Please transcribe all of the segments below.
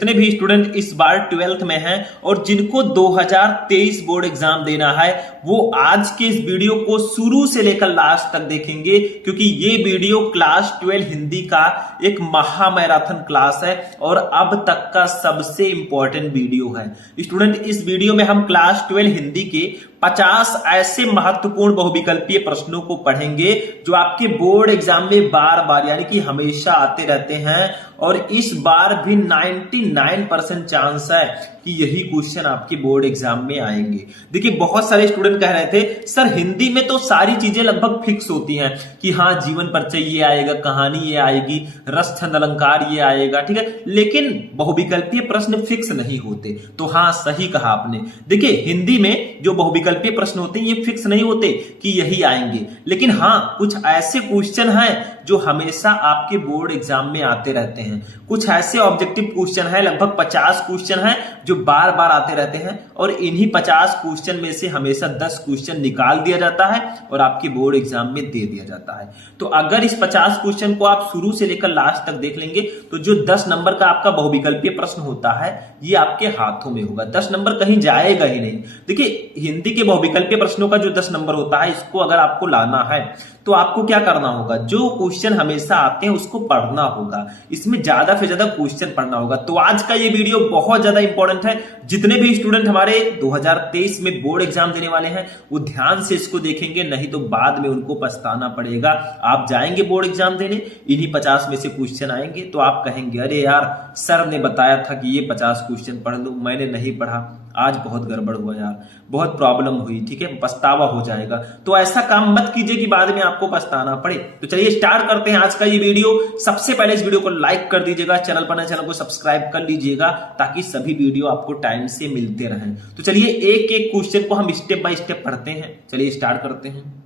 जितने भी स्टूडेंट इस बार 12th में हैं और जिनको 2023 बोर्ड एग्जाम देना है वो आज के इस वीडियो को शुरू से लेकर लास्ट तक देखेंगे, क्योंकि ये वीडियो क्लास 12 हिंदी का एक महा मैराथन क्लास है और अब तक का सबसे इंपॉर्टेंट वीडियो है। स्टूडेंट, इस वीडियो में हम क्लास 12 हिंदी के 50 ऐसे महत्वपूर्ण बहुविकल्पीय प्रश्नों को पढ़ेंगे जो आपके बोर्ड एग्जाम में बार बार यानी कि हमेशा आते रहते हैं और इस बार भी 99% चांस है कि यही क्वेश्चन आपके बोर्ड एग्जाम में आएंगे। देखिए, बहुत सारे स्टूडेंट कह रहे थे सर हिंदी में तो सारी चीजें लगभग फिक्स होती हैं कि हाँ जीवन परिचय ये आएगा, कहानी ये आएगी, रस छंद अलंकार ये आएगा, ठीक है, लेकिन बहुविकल्पीय प्रश्न फिक्स नहीं होते। तो हाँ, सही कहा आपने। देखिए, हिंदी में जो बहुविकल्पीय प्रश्न होते हैं ये फिक्स नहीं होते कि यही आएंगे, लेकिन हाँ कुछ ऐसे क्वेश्चन हैं जो हमेशा आपके बोर्ड एग्जाम में आते रहते हैं। कुछ ऐसे ऑब्जेक्टिव क्वेश्चन है, लगभग 50 क्वेश्चन है जो बार बार आते रहते हैं और इन्हीं 50 क्वेश्चन में से हमेशा 10 क्वेश्चन निकाल दिया जाता है और आपके बोर्ड एग्जाम में दे दिया जाता है। तो अगर इस 50 क्वेश्चन को आप शुरू से लेकर लास्ट तक देख लेंगे तो जो 10 नंबर का आपका बहुविकल्पीय प्रश्न होता है ये आपके हाथों में होगा। 10 नंबर कहीं जाएगा ही नहीं। देखिए, हिंदी के बहुविकल्पीय प्रश्नों का जो 10 नंबर होता है इसको अगर आपको लाना है तो आपको क्या करना होगा, जो क्वेश्चन हमेशा आते हैं उसको पढ़ना होगा, इसमें ज्यादा से ज्यादा क्वेश्चन पढ़ना होगा। तो आज का ये वीडियो बहुत ज्यादा इंपॉर्टेंट है। जितने भी स्टूडेंट हमारे 2023 में बोर्ड एग्जाम देने वाले हैं वो ध्यान से इसको देखेंगे, नहीं तो बाद में उनको पछताना पड़ेगा। आप जाएंगे बोर्ड एग्जाम देने, इन्हीं 50 में से क्वेश्चन आएंगे तो आप कहेंगे अरे यार सर ने बताया था कि ये 50 क्वेश्चन पढ़ लो, मैंने नहीं पढ़ा, आज बहुत गड़बड़ हुआ यार, बहुत प्रॉब्लम हुई, ठीक है, पछतावा हो जाएगा। तो ऐसा काम मत कीजिए कि बाद में आपको पछताना पड़े। तो चलिए स्टार्ट करते हैं आज का ये वीडियो। सबसे पहले इस वीडियो को लाइक कर दीजिएगा, चैनल पर नए चैनल को सब्सक्राइब कर लीजिएगा ताकि सभी वीडियो आपको टाइम से मिलते रहें। तो चलिए एक एक क्वेश्चन को हम स्टेप बाय स्टेप पढ़ते हैं। चलिए स्टार्ट करते हैं।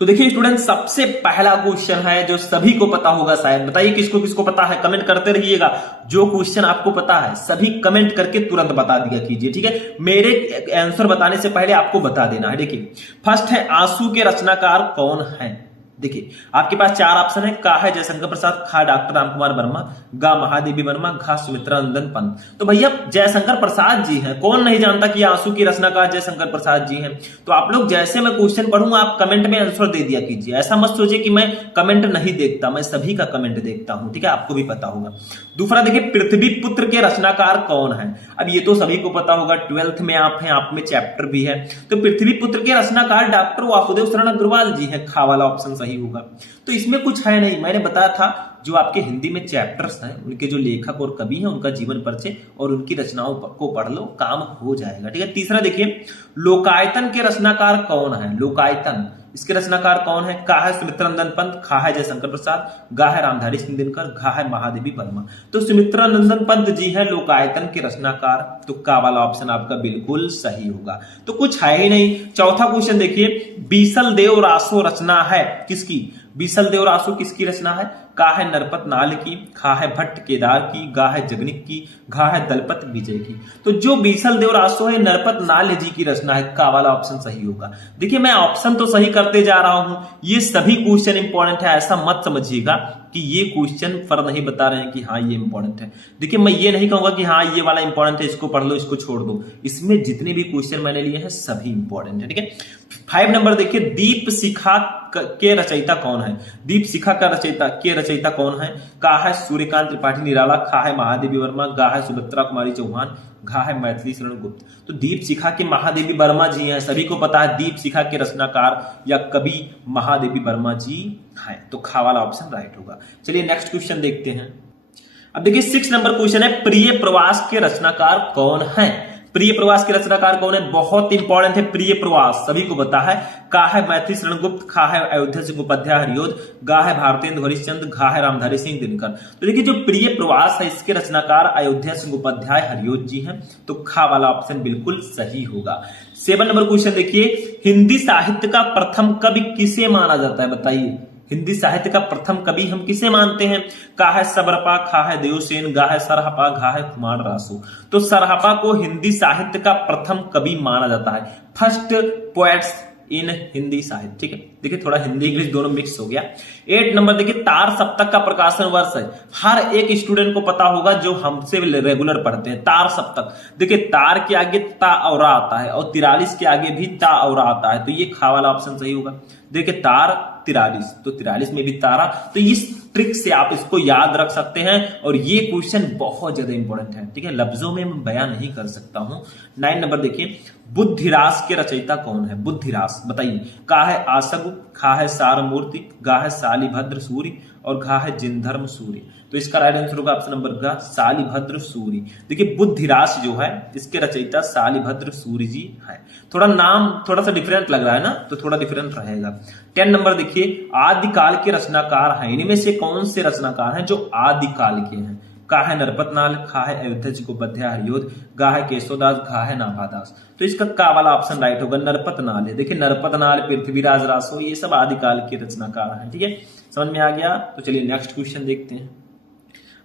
तो देखिए स्टूडेंट, सबसे पहला क्वेश्चन है जो सभी को पता होगा शायद, बताइए किसको किसको पता है, कमेंट करते रहिएगा। जो क्वेश्चन आपको पता है सभी कमेंट करके तुरंत बता दिया कीजिए, ठीक है। मेरे आंसर बताने से पहले आपको बता देना है। देखिए फर्स्ट है आंसू के रचनाकार कौन है। देखिए आपके पास 4 ऑप्शन है, का है जयशंकर प्रसाद, खा डॉक्टर रामकुमार वर्मा, गा महादेवी वर्मा, घा सुमित्रा नंदन पंत। तो भैया जयशंकर प्रसाद जी हैं, कौन नहीं जानता कि आंसू की रचनाकार जयशंकर प्रसाद जी हैं। तो आप लोग जैसे मैं क्वेश्चन पढ़ूंगा आप कमेंट में आंसर दे दिया कीजिए। ऐसा मत सोचिए कि मैं कमेंट नहीं देखता, मैं सभी का कमेंट देखता हूं, ठीक है, आपको भी पता होगा। दूसरा देखिए पृथ्वी पुत्र के रचनाकार कौन है। अब ये तो सभी को पता होगा, 12th में आप हैं, आप में चैप्टर भी है। तो पृथ्वी पुत्र के रचनाकार डॉक्टर वासुदेव शरण अग्रवाल जी हैं, खा वाला ऑप्शन सही होगा। तो इसमें कुछ है नहीं, मैंने बताया था जो आपके हिंदी में चैप्टर्स हैं उनके जो लेखक और कवि हैं उनका जीवन परिचय और उनकी रचनाओं को पढ़ लो, काम हो जाएगा, ठीक है। तीसरा देखिए लोकायतन के रचनाकार कौन है। लोकायतन इसके रचनाकार कौन है। का है सुमित्रा नंदन पंत, खा है जयशंकर प्रसाद, गा है रामधारी सिंह दिनकर, घा है महादेवी वर्मा। तो सुमित्रा नंदन पंत जी है लोकायतन के रचनाकार। तो का वाला ऑप्शन आपका बिल्कुल सही होगा। तो कुछ है ही नहीं। चौथा क्वेश्चन देखिए बीसल देव रासो रचना है किसकी। बीसल देव रासो किसकी रचना है। का है नरपत नाल की, खा है भट्ट केदार की, गा है जगनिक की, घा है दलपत विजय की। तो जो बीसल देव रासो है नरपत नाल जी की रचना है, का वाला ऑप्शन सही होगा। देखिए मैं ऑप्शन तो सही करते जा रहा हूं, ये सभी क्वेश्चन इंपॉर्टेंट है, ऐसा मत समझिएगा कि ये क्वेश्चन फर नहीं बता रहे हैं कि हाँ ये इंपॉर्टेंट है। देखिए मैं ये नहीं कहूंगा कि हाँ ये वाला इंपॉर्टेंट है, इसको पढ़ लो इसको छोड़ दो। इसमें जितने भी क्वेश्चन मैंने लिए हैं सभी इंपॉर्टेंट है, ठीक है। 5 नंबर देखिए दीप शिखा के रचयिता कौन है। दीप शिखा का रचयिता कौन है। का है सूर्यकांत त्रिपाठी निराला, खा है महादेवी वर्मा, गा है सुभद्रा कुमारी चौहान, घा है मैथिली शरण गुप्त। तो दीप शिखा के महादेवी वर्मा जी हैं, सभी को पता है दीप शिखा के रचनाकार या कवि महादेवी वर्मा जी हैं। तो खा वाला ऑप्शन राइट होगा। चलिए नेक्स्ट क्वेश्चन देखते हैं। अब देखिए 6 नंबर क्वेश्चन है प्रिय प्रवास के रचनाकार कौन है। प्रिय प्रवास के रचनाकार कौन है, बहुत इंपॉर्टेंट है। प्रिय प्रवास सभी को पता है। का है मैथिली शरण गुप्त, खा है अयोध्या सिंह उपाध्याय हरियोध, गा है भारतेंद्र हरिश्चंद्र, घा है रामधारी सिंह दिनकर। तो देखिए जो प्रिय प्रवास है इसके रचनाकार अयोध्या सिंह उपाध्याय हरियोध जी हैं। तो खा वाला ऑप्शन बिल्कुल सही होगा। 7 नंबर क्वेश्चन देखिए हिंदी साहित्य का प्रथम कवि किसे माना जाता है, बताइए। हिंदी साहित्य का प्रथम कवि हम किसे मानते हैं। का है सबरपा, खा है देवसेन, गा है सरहपा, घा है कुमार रासो। तो सरहपा को हिंदी साहित्य का प्रथम कवि माना जाता है, फर्स्ट पोएट्स इन हिंदी साहित्य। ठीक है, देखिए थोड़ा हिंदी इंग्लिश दोनों मिक्स हो गया। 8 नंबर देखिए तार सप्तक का प्रकाशन वर्ष है। हर एक स्टूडेंट को पता होगा जो हमसे रेगुलर पढ़ते हैं। तार सप्तक, देखिए तार के आगे ता और रा आता है और 43 के आगे भी ता और रा आता है, तो ये खा वाला ऑप्शन सही होगा। देखिए तार 43, तो 43 में भी तारा, तो इस ट्रिक से आप इसको याद रख सकते हैं और ये क्वेश्चन बहुत ज्यादा इंपॉर्टेंट है। ठीक है, लफ्जों में मैं बयान नहीं कर सकता हूं। 9 नंबर देखिए बुद्धिरास के रचयिता कौन है? बुद्धिरास बताइए। का है आसगु, खा है सारमूर्ति, गा है शालिभद्र सूरी और घा है जिनधर्म सूरी। तो इसका राइट आंसर होगा ऑप्शन नंबर गा, शालिभद्र सूरी। देखिए बुद्धिरास जो है इसके रचयिता शालिभद्र सूरी जी है। थोड़ा नाम थोड़ा सा डिफरेंट लग रहा है ना, तो थोड़ा डिफरेंट रहेगा। 10 नंबर देखिए आदिकाल के रचनाकार हैं। इनमें से कौन से रचनाकार हैं जो आदिकाल के हैं? का है नरपतनाल, खा है अयोध्या जी को बध्या हरियोध, गा है केशवदास, घा है नाभादास। तो इसका का वाला ऑप्शन राइट होगा, नरपतनाल है। देखिए नरपतनाल, पृथ्वीराज रासो, ये सब आदिकाल के रचनाकार हैं। ठीक है, समझ में आ गया? तो चलिए नेक्स्ट क्वेश्चन देखते हैं।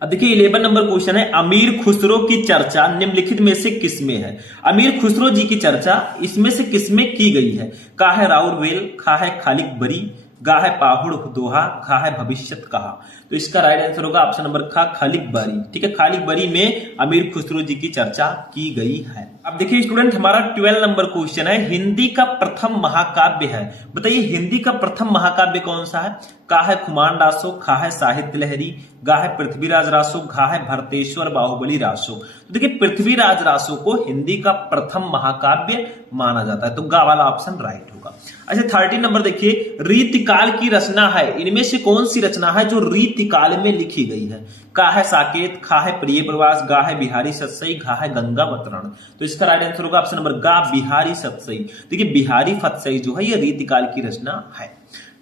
अब देखिए 11 नंबर क्वेश्चन है, अमीर खुसरो की चर्चा निम्नलिखित में से किसमें है? अमीर खुसरो जी की चर्चा इसमें से किसमें की गई है? का है राउरवेल, खा है खालिक बरी, गा है पाहुड़ दोहा, खा है भविष्यत कहा। तो इसका राइट आंसर होगा ऑप्शन नंबर खा, खालिक बरी। ठीक है, खालिक बरी में अमीर खुसरो जी की चर्चा की गई है। अब देखिए स्टूडेंट हमारा 12 नंबर क्वेश्चन है, हिंदी का प्रथम महाकाव्य है। बताइए हिंदी का प्रथम महाकाव्य कौन सा है? का है खुमान रासो, खा है साहित्य लहरी, गा है पृथ्वीराज रासो, घा है भरतेश्वर बाहुबली रासो। तो देखिए पृथ्वीराज रासो को हिंदी का प्रथम महाकाव्य माना जाता है, तो गा वाला ऑप्शन राइट होगा। अच्छा 13 नंबर देखिए रीतिकाल की रचना है। इनमें से कौन सी रचना है जो रीतिकाल में लिखी गई है? का है साकेत, खा है प्रिय प्रवास, गा है बिहारी सतसई, घा है गंगा अवतरण। तो इसका राइट आंसर होगा ऑप्शन नंबर गा, बिहारी सतसई। देखिए बिहारी फतसई जो है ये रीतिकाल की रचना है।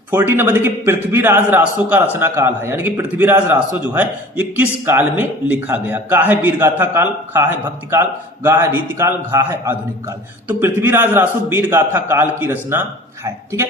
14 नंबर देखिए पृथ्वीराज रासो का रचना काल है, यानी कि पृथ्वीराज रासो जो है ये किस काल में लिखा गया? का है वीरगाथा काल, खा है भक्ति काल, गा है रीतिकाल, घा है आधुनिक काल। तो पृथ्वीराज रासो वीरगाथा काल की रचना है। ठीक है,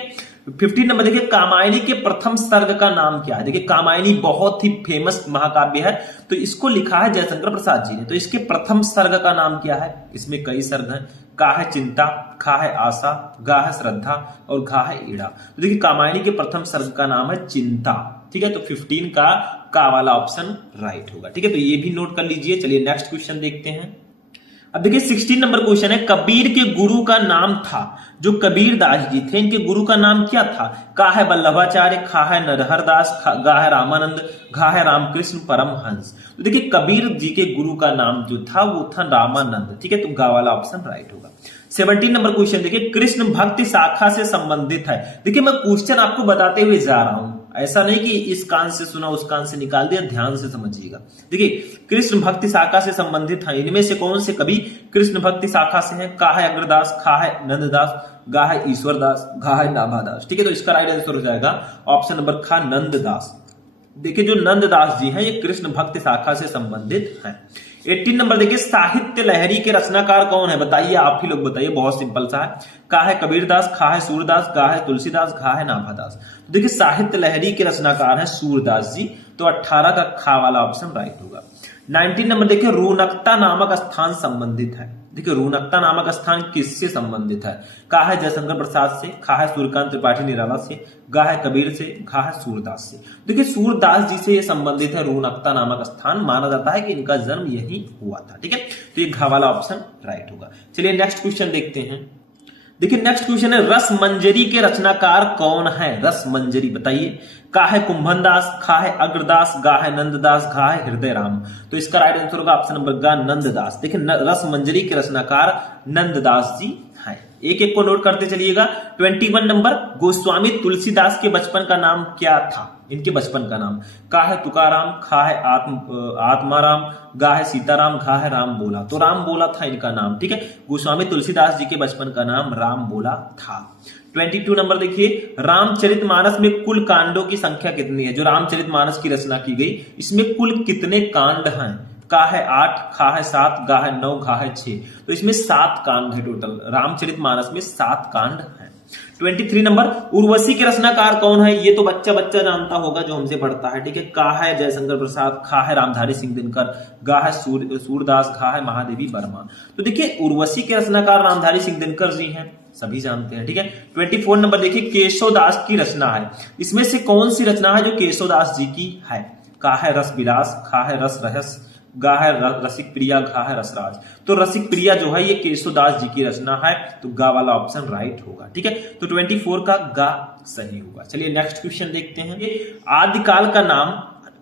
15 नंबर देखिए कामायनी के प्रथम सर्ग का नाम क्या है? देखिए कामायनी बहुत ही फेमस महाकाव्य है, तो इसको लिखा है जयशंकर प्रसाद जी ने। तो इसके प्रथम सर्ग का नाम क्या है? इसमें कई सर्ग हैं। का है चिंता, खा है आशा, गा है श्रद्धा और घा है ईड़ा। तो देखिए कामायनी के प्रथम सर्ग का नाम है चिंता। ठीक है, तो 15 का वाला ऑप्शन राइट होगा। ठीक है, तो ये भी नोट कर लीजिए। चलिए नेक्स्ट क्वेश्चन देखते हैं। अब देखिए 16 नंबर क्वेश्चन है, कबीर के गुरु का नाम था, जो कबीर दास जी थे इनके गुरु का नाम क्या था? का है वल्लभाचार्य, खा है नरहरदास, गा है रामानंद, घा है रामकृष्ण परमहंस। तो देखिए कबीर जी के गुरु का नाम जो था वो था रामानंद। ठीक है, तो गा वाला ऑप्शन राइट होगा। 17 नंबर क्वेश्चन देखिए कृष्ण भक्ति शाखा से संबंधित है। देखिए मैं क्वेश्चन आपको बताते हुए जा रहा हूं, ऐसा नहीं कि इस कान से सुना उस कान से निकाल दिया, ध्यान से समझिएगा। देखिए कृष्ण भक्ति शाखा से संबंधित है, इनमें से कौन से कवि कृष्ण भक्ति शाखा से हैं? का है अग्रदास, खा है नंददास, गा है ईश्वरदास, घा है नाभादास। ठीक है, तो इसका राइट आंसर हो जाएगा ऑप्शन नंबर खा, नंददास। देखिए जो नंददास जी हैं ये कृष्ण भक्ति शाखा से संबंधित हैं। 18 नंबर देखिए साहित्य लहरी के रचनाकार कौन है? बताइए, आप ही लोग बताइए, बहुत सिंपल सा है। का है कबीरदास, खा है सूरदास, गा है तुलसीदास, घा है नाभादास। तो देखिए साहित्य लहरी के रचनाकार है सूरदास जी, तो 18 का खा वाला ऑप्शन राइट होगा। 19 नंबर देखिए रूनकता नामक स्थान संबंधित है। देखिए रूनकता नामक स्थान किससे संबंधित है? का है जयशंकर प्रसाद से, खा है सूर्यकांत त्रिपाठी निराला से, गा है कबीर से, घा है सूरदास से। देखिए सूरदास जी से यह संबंधित है। रूनकता नामक स्थान माना जाता है कि इनका जन्म यही हुआ था। ठीक है, तो ये घा वाला ऑप्शन राइट होगा। चलिए नेक्स्ट क्वेश्चन देखते हैं। देखिए नेक्स्ट क्वेश्चन है रस मंजरी के रचनाकार कौन है? रस मंजरी बताइए। का है कुंभनदास, खा है अग्रदास, गा है नंददास, घा है हृदय राम। तो इसका राइट आंसर होगा ऑप्शन नंबर गा, नंददास। देखिए रस मंजरी के रचनाकार नंददास जी हैं। एक एक को नोट करते चलिएगा। 21 नंबर गोस्वामी तुलसीदास के बचपन का नाम क्या था? इनके बचपन का नाम का है तुकाराम, खा है आत्माराम, गा है सीताराम, घा है राम बोला। तो राम बोला था इनका नाम। ठीक है, गोस्वामी तुलसीदास जी के बचपन का नाम राम बोला था। 22 नंबर देखिए रामचरितमानस में कुल कांडों की संख्या कितनी है? जो रामचरितमानस की रचना की गई इसमें कुल कितने कांड हैं? का है 8, खा है 7, गा है 9, घा है 6। तो इसमें 7 कांड है टोटल। रामचरितमानस में 7 कांड हैं। 23 नंबर उर्वशी के रचनाकार कौन है? ये तो बच्चा बच्चा जानता होगा जो हमसे पढ़ता है। ठीक है, का है जयशंकर प्रसाद, खा है रामधारी सिंह दिनकर, गा है सूरदास, घा है महादेवी वर्मा। तो देखिए उर्वशी के रचनाकार रामधारी सिंह दिनकर जी हैं। सभी जानते हैं, ठीक है। 24 नंबर देखिए, केशवदास की रचना है, इसमें से कौन सी रचना है जो केशवदास जी की है? का है रस विलास, खा है रस रहस्य, गा है रसिक प्रिया, घा है रसराज। तो रसिक प्रिया जो है ये केशवदास जी की रचना है, तो गा वाला ऑप्शन राइट होगा, ठीक है। तो 24 का गा सही होगा। चलिए नेक्स्ट क्वेश्चन देखते हैं। आदिकाल का नाम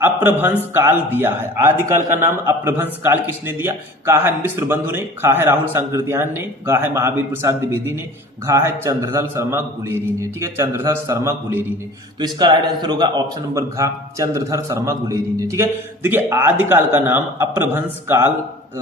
अप्रभंश काल दिया है, आदिकाल का नाम अप्रभंश काल किसने दिया? का है मिश्र बंधु ने, खा है राहुल सांकृत्यायन ने, गा है महावीर प्रसाद द्विवेदी ने, घा है चंद्रधर शर्मा गुलेरी ने, ठीक है, चंद्रधर शर्मा गुलेरी ने। तो इसका राइट आंसर होगा ऑप्शन नंबर घा, चंद्रधर शर्मा गुलेरी ने, ठीक है। देखिए आदिकाल का नाम अप्रभंश काल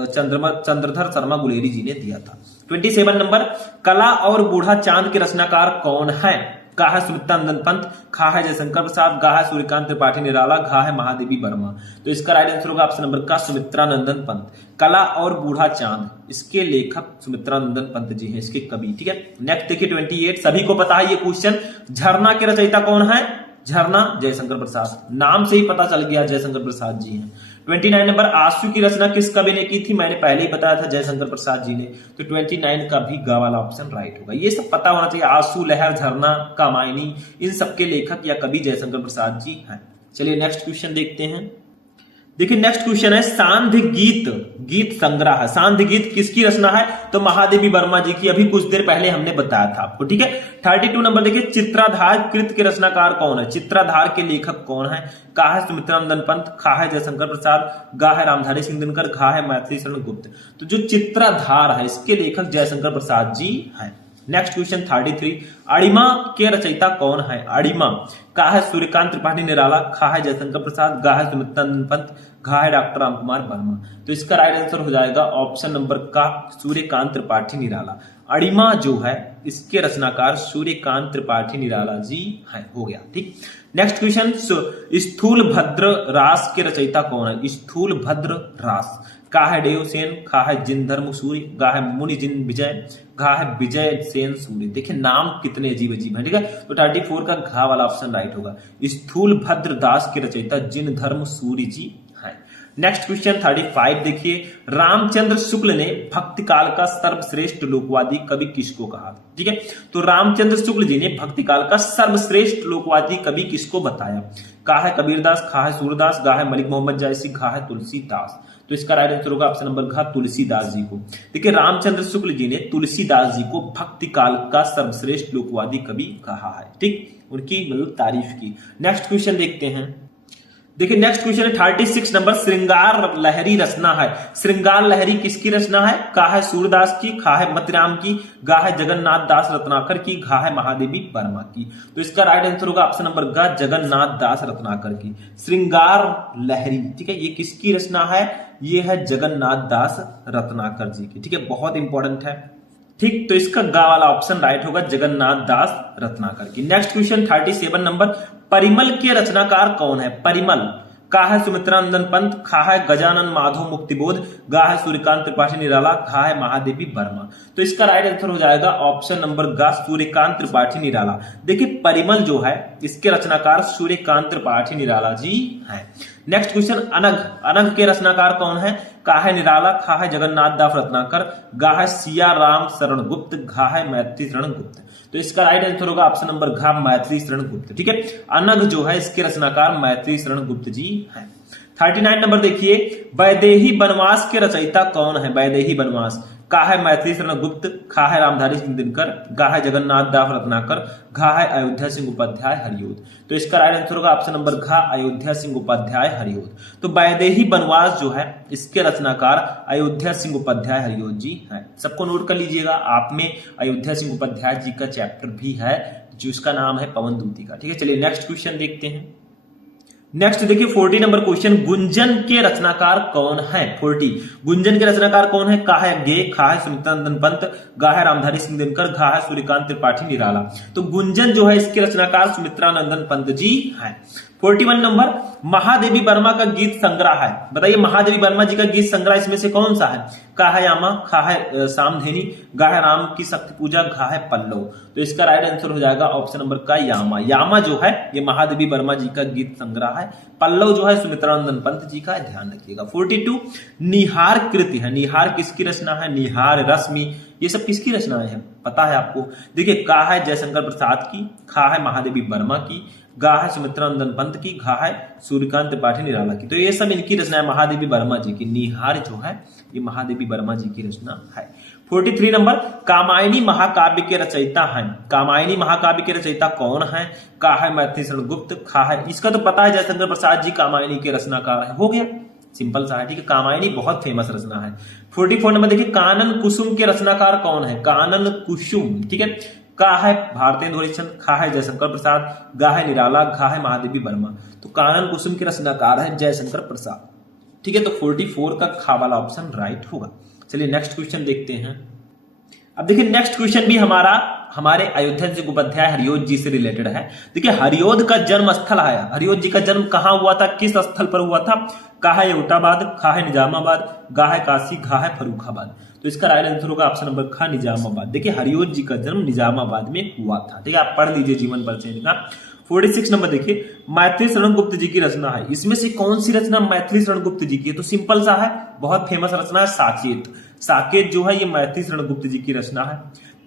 चंद्रधर शर्मा गुलेरी जी ने दिया था। 27 नंबर, कला और बूढ़ा चांद के रचनाकार कौन है? का है सुमित्रा नंदन पंत, खा है जयशंकर प्रसाद, गा है सूर्यकांत त्रिपाठी निराला, घा है महादेवी वर्मा। तो इसका राइट आंसर होगा ऑप्शन नंबर का सुमित्रा नंदन पंत। कला और बूढ़ा चांद, इसके लेखक सुमित्रा नंदन पंत जी हैं, इसके कवि, ठीक है। नेक्स्ट देखिए 28, सभी को पता है ये क्वेश्चन, झरना के रचयिता कौन है? झरना जयशंकर प्रसाद, नाम से ही पता चल गया जयशंकर प्रसाद जी हैं। 29 नंबर, आंसू की रचना किस कवि ने की थी? मैंने पहले ही बताया था जयशंकर प्रसाद जी ने। तो 29 का भी गा वाला ऑप्शन राइट होगा। ये सब पता होना चाहिए, आंसू, लहर, झरना, कामायनी, इन सबके लेखक या कवि जयशंकर प्रसाद जी हैं। चलिए नेक्स्ट क्वेश्चन देखते हैं। देखिए नेक्स्ट क्वेश्चन है, सांध्य गीत, गीत संग्रह है, सांध्य गीत किसकी रचना है? तो महादेवी वर्मा जी की, अभी कुछ देर पहले हमने बताया था आपको, ठीक है। 32 नंबर देखिए, चित्राधार कृत के रचनाकार कौन है? चित्राधार के लेखक कौन है? का है सुमित्रा नंदन पंत, खा है जयशंकर प्रसाद, गा है रामधारी सिंह दिनकर, घा है मैथिली शरण गुप्त। तो जो चित्राधार है इसके लेखक जयशंकर प्रसाद जी हैं। नेक्स्ट क्वेश्चन 33, अड़िमा के रचयिता कौन है? अड़िमा, का है सूर्यकांत त्रिपाठी निराला, खा है जयशंकर प्रसाद, गा है सुमित्रा नंदन पंत, घा है डॉक्टर रामकुमार वर्मा। तो इसका राइट आंसर हो जाएगा ऑप्शन नंबर का सूर्यकांत त्रिपाठी निराला। अड़िमा जो है इसके रचनाकार सूर्यकांत त्रिपाठी निराला जी है, हो गया, ठीक। नेक्स्ट क्वेश्चन, स्थूल भद्र रास के रचयिता कौन है? स्थूल भद्र रास, का है देवसेन, खा है जिन धर्म सूर्य, गा है मुनि जिन विजय, घा है विजय सेन सूर्य। देखिए नाम कितने अजीब अजीब है, ठीक है। तो 34 का घा वाला ऑप्शन राइट होगा। स्थूल भद्र दास के रचयिता जिन धर्म सूर्य जी है। नेक्स्ट क्वेश्चन 35 देखिए, रामचंद्र शुक्ल ने भक्ति काल का सर्वश्रेष्ठ लोकवादी कवि किसको कहा? ठीक है, तो रामचंद्र शुक्ल जी ने भक्ति काल का सर्वश्रेष्ठ लोकवादी कवि किसको बताया? का है कबीरदास, खा है सूरदास, गा है मलिक मोहम्मद जायसी, घा है तुलसीदास। तो इसका राइट आंसर होगा ऑप्शन नंबर घा, तुलसीदास जी को। देखिए रामचंद्र शुक्ल जी ने तुलसीदास जी को भक्ति काल का सर्वश्रेष्ठ लोकवादी कवि कहा है, ठीक, उनकी मतलब तारीफ की। नेक्स्ट क्वेश्चन देखते हैं। देखिए नेक्स्ट क्वेश्चन है 36 नंबर, श्रृंगार लहरी रचना है। श्रृंगार लहरी किसकी रचना है? का है सूरदास की, खा है मतिराम की, गा है जगन्नाथ दास रत्नाकर की, घा है महादेवी वर्मा की। तो इसका राइट आंसर होगा ऑप्शन नंबर गा, जगन्नाथ दास रत्नाकर की। श्रृंगार लहरी, ठीक है, ये किसकी रचना है? ये है जगन्नाथ दास रत्नाकर जी की, ठीक है, बहुत इंपॉर्टेंट है, ठीक। तो इसका गा वाला ऑप्शन राइट होगा, जगन्नाथ दास रत्नाकर की। नेक्स्ट क्वेश्चन 37 नंबर, परिमल के रचनाकार कौन है? परिमल, का है सुमित्रा नंदन पंत, खा है गजानन माधव मुक्तिबोध, गा है सूर्यकांत त्रिपाठी निराला, घा है महादेवी वर्मा। तो इसका राइट आंसर हो जाएगा ऑप्शन नंबर गा, सूर्यकांत त्रिपाठी निराला। देखिए परिमल जो है इसके रचनाकार सूर्यकांत त्रिपाठी निराला जी हैं। नेक्स्ट क्वेश्चन, अनघ, अनघ के रचनाकार कौन है? का है निराला, खा है जगन्नाथ दास रत्नाकर, गा है सिया राम शरण गुप्त, घा है मैथिली शरण गुप्त। तो इसका राइट आंसर होगा ऑप्शन नंबर घा, मैथिली शरण गुप्त, ठीक है। अनघ जो है इसके रचनाकार मैथिली शरण गुप्त जी हैं। 39 नंबर देखिए, वैदेही वनवास के रचयिता कौन है? वैदेही वनवास, का है मैथिली शरण गुप्त, खा है रामधारी सिंह दिनकर, गा है जगन्नाथ दास रत्नाकर, घा है अयोध्या सिंह उपाध्याय हरियोध। तो इसका राइट आंसर होगा ऑप्शन नंबर घा, अयोध्या सिंह उपाध्याय हरियोध। तो वैदेही वनवास जो है इसके रचनाकार अयोध्या सिंह उपाध्याय हरियोध जी हैं। सबको नोट कर लीजिएगा, आप में अयोध्या सिंह उपाध्याय जी का चैप्टर भी है जिसका नाम है पवन दूती का, ठीक है। चलिए नेक्स्ट क्वेश्चन देखते हैं। नेक्स्ट देखिए 40 नंबर क्वेश्चन, गुंजन के रचनाकार कौन है? 40, गुंजन के रचनाकार कौन है? का है गे, खा है सुमित्रा नंदन पंत, गा है रामधारी सिंह दिनकर, घा है सूर्यकांत त्रिपाठी निराला। तो गुंजन जो है इसके रचनाकार सुमित्रा नंदन पंत जी हैं। 41 नंबर, महादेवी वर्मा का गीत संग्रह है, बताइए महादेवी वर्मा जी का गीत संग्रह इसमें से कौन सा है? का है यामा, खा है सामधेनी, गा है राम की शक्ति पूजा, घा है पल्लव। तो इसका राइट आंसर हो जाएगा ऑप्शन नंबर का यामा। यामा जो है ये महादेवी वर्मा जी का गीत संग्रह है, पल्लव जो है सुमित्रानंदन पंत जी का, ध्यान रखिएगा। 42 निहार कृति है, निहार किसकी रचना है? निहार, रश्मि, ये सब किसकी रचनाएं हैं पता है आपको? देखिए का है जयशंकर प्रसाद की, खा है महादेवी वर्मा की, गा है सुमित्रानंदन पंत की, घा है सूर्यकांत त्रिपाठी निराला की। तो ये सब इनकी रचना है महादेवी वर्मा जी की। निहार जो है ये महादेवी वर्मा जी की रचना है। 43 नंबर, कामायनी महाकाव्य के रचयिता हैं, कामायनी महाकाव्य के रचयिता कौन है? का है मैथिली शरण गुप्त, खा है, इसका तो पता है जयशंकर प्रसाद जी कामायनी के रचनाकार है, हो गया, सिंपल सा है, ठीक है। कामायनी बहुत फेमस रचना है। 44 नंबर देखिए, कानन कुसुम के रचनाकार कौन है? कानन कुसुम, ठीक है। का है भारतेंदु हरिश्चंद्र, खा है जयशंकर प्रसाद, गा है निराला, घा है महादेवी वर्मा। तो कानन कुसुम के रचनाकार है जयशंकर प्रसाद, ठीक है। तो 44 का खा वाला ऑप्शन राइट होगा। चलिए नेक्स्ट क्वेश्चन देखते हैं। अब देखिए नेक्स्ट क्वेश्चन भी हमारे अयोध्या जी उपाध्याय हरियोध जी से रिलेटेड है। देखिए हरियोध का जन्म स्थल है, हरियोध जी का जन्म कहां हुआ था, किस स्थल पर हुआ था? का है एबटाबाद, खा है निजामाबाद, गा है काशी, घा है फर्रुखाबाद। तो इसका राइट आंसर होगा ऑप्शन नंबर खा निजामाबाद। देखिए हरियोध जी का जन्म निजामाबाद में हुआ था, ठीक है। आप पढ़ लीजिए जीवन परिचय का। 46 नंबर देखिए, मैथिली शरण गुप्त जी की रचना है, इसमें से कौन सी रचना मैथिली शरण गुप्त जी की है? तो सिंपल सा है, बहुत फेमस रचना है साकेत। साकेत जो है ये मैथिली शरण गुप्त जी की रचना है।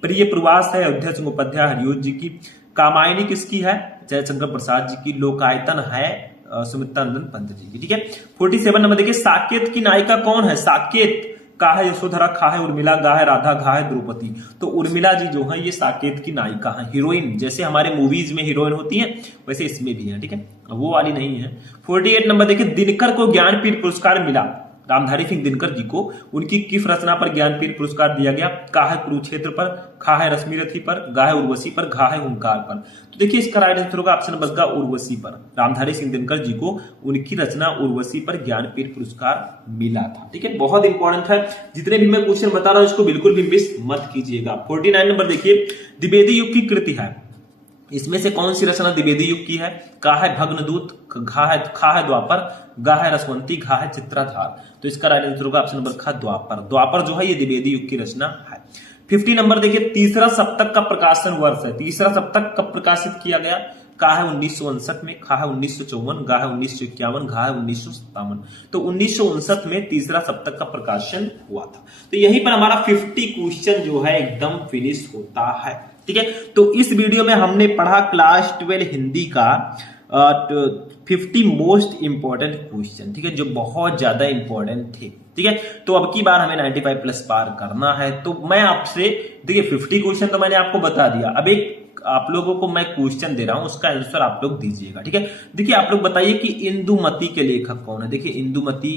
प्रिय प्रवास है अयोध्या सिंह उपाध्याय हरियोध जी की। कामायनी किसकी है? जयशंकर प्रसाद जी की। लोकायतन है सुमित्रानंदन पंत जी की, ठीक है। 47 नंबर देखिए, साकेत की नायिका कौन है? साकेत का है यशोधरा, खा है उर्मिला, गा है राधा, घा है द्रौपदी। तो उर्मिला जी जो है ये साकेत की नायिका है, हीरोइन, जैसे हमारे मूवीज में हीरोइन होती है वैसे इसमें भी है, ठीक है, वो वाली नहीं है। 48 नंबर देखिए, दिनकर को ज्ञानपीठ पुरस्कार मिला, रामधारी सिंह दिनकर जी को, उनकी किस रचना पर ज्ञानपीठ पुरस्कार दिया गया? का है कुरुक्षेत्र पर, खा है रश्मिरथी पर, गा है उर्वशी पर, घा है हुंकार पर। तो देखिए इसका राइट आंसर होगा ऑप्शन नंबर का उर्वशी पर। रामधारी सिंह दिनकर जी को उनकी रचना उर्वशी पर ज्ञानपीठ पुरस्कार मिला था, ठीक है। बहुत इंपॉर्टेंट है, जितने भी मैं क्वेश्चन बता रहा हूं इसको बिल्कुल भी मिस मत कीजिएगा। 49 नंबर देखिए, द्विवेदी युग की कृति है, इसमें से कौन सी रचना द्विवेदी युग की है? का है भग्नदूत, खा है द्वापर, गा है रसवंती, घा है चित्राधार। तो इसका राइट आंसर होगा ऑप्शन नंबर खा द्वापर। द्वापर जो है ये द्विवेदी युग की रचना है। 50 नंबर देखिए, तीसरा सप्तक का प्रकाशन वर्ष है, तीसरा सप्तक कब प्रकाशित किया गया? का है 1959 में, खा है 1954, गा है 1951, घा है 1957। तो 1959 में तीसरा सप्तक का प्रकाशन हुआ था। तो यहीं पर हमारा 50 क्वेश्चन जो है एकदम फिनिश होता है, ठीक है। तो इस वीडियो में हमने पढ़ा क्लास 12 हिंदी का 50 मोस्ट इंपॉर्टेंट क्वेश्चन, ठीक है, जो बहुत ज्यादा इंपॉर्टेंट थे, ठीक है। तो अब की बार हमें 95 प्लस पार करना है। तो मैं आपसे देखिए 50 क्वेश्चन तो मैंने आपको बता दिया, अब एक आप लोगों को मैं क्वेश्चन दे रहा हूं, उसका आंसर आप लोग दीजिएगा, ठीक है। देखिए आप लोग बताइए कि इंदुमती के लेखक कौन है? देखिए इंदुमती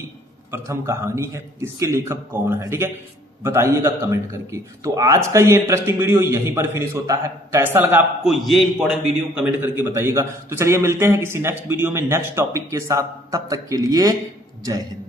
प्रथम कहानी है, इसके लेखक कौन है, ठीक है, बताइएगा कमेंट करके। तो आज का ये इंटरेस्टिंग वीडियो यहीं पर फिनिश होता है। कैसा लगा आपको ये इंपॉर्टेंट वीडियो कमेंट करके बताइएगा। तो चलिए मिलते हैं किसी नेक्स्ट वीडियो में नेक्स्ट टॉपिक के साथ, तब तक के लिए जय हिंद।